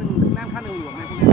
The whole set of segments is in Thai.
หนึ่งแนมขั้นหนึ่งหลวงในพวกนี้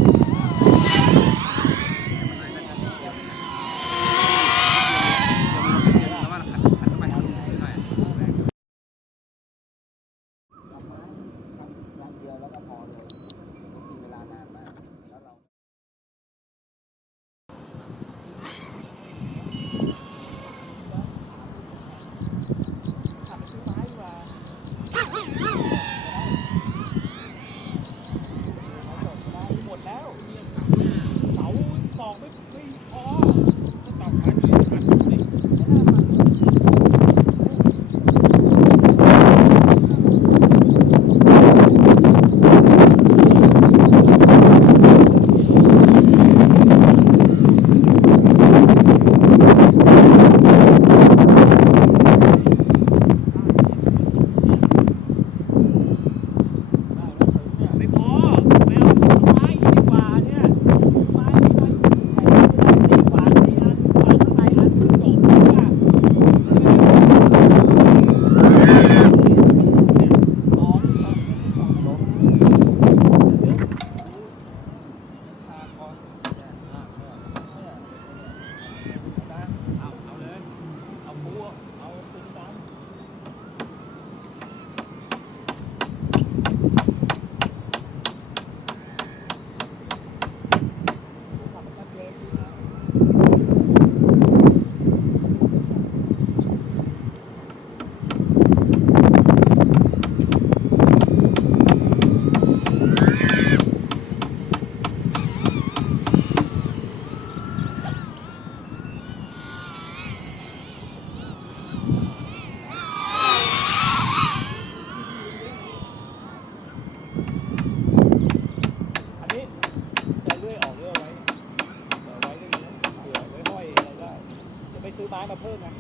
มาเพิ่มนะ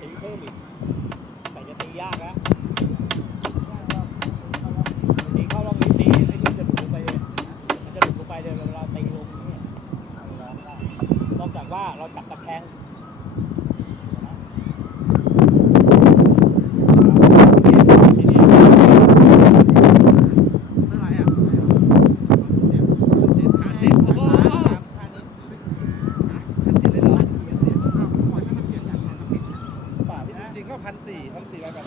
ตีเพิ่มอีกแต่จะตียากนะตีเข้าลองนี้ตีให้มันจะหลุดลงไปเลยมันจะหลุดลงไปเลยเวลาตีลงนี่นอกจากว่าเราจับตะแคง1,400 บาท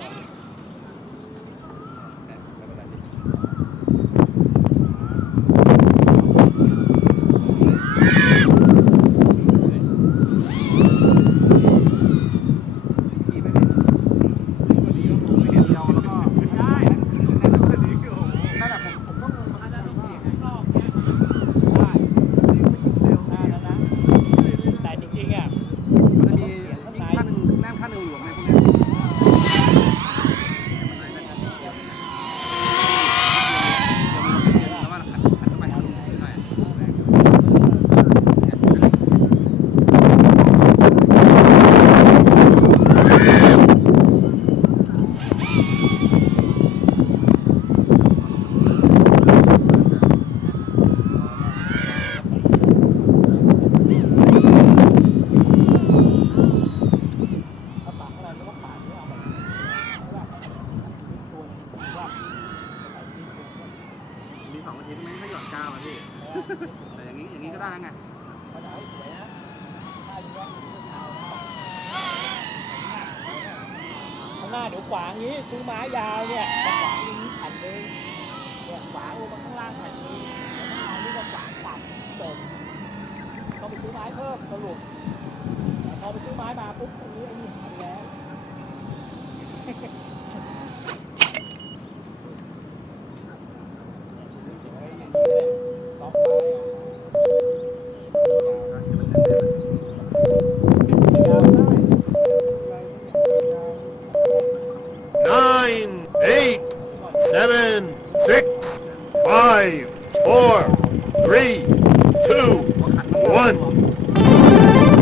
แต่อย่างนี้ก็ได้แล้วไงข้างหน้าเดี๋ยวขวางนี้ซื้อไม้ยาวเนี่ยขวางนี้แผ่นนึงเนี่ยขวางลงมาข้างล่างแผ่นนี้แล้วเอานี่ก็ขวางต่ำจบต้องไปซื้อไม้เพิ่มสรุปพอไปซื้อไม้มาปุ๊บตรง